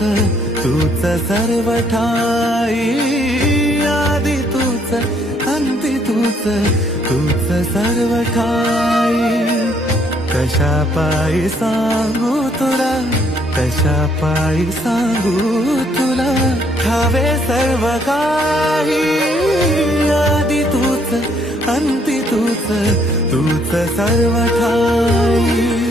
तूच सर्व ठाई, आधी तूच अंती तूच सर्व ठाई. कशा पायी सांगू तुला, कशा पायी सांगू तुला, ठावे सर्व काही, आधी तूच अंती तूच सर्व ठाई.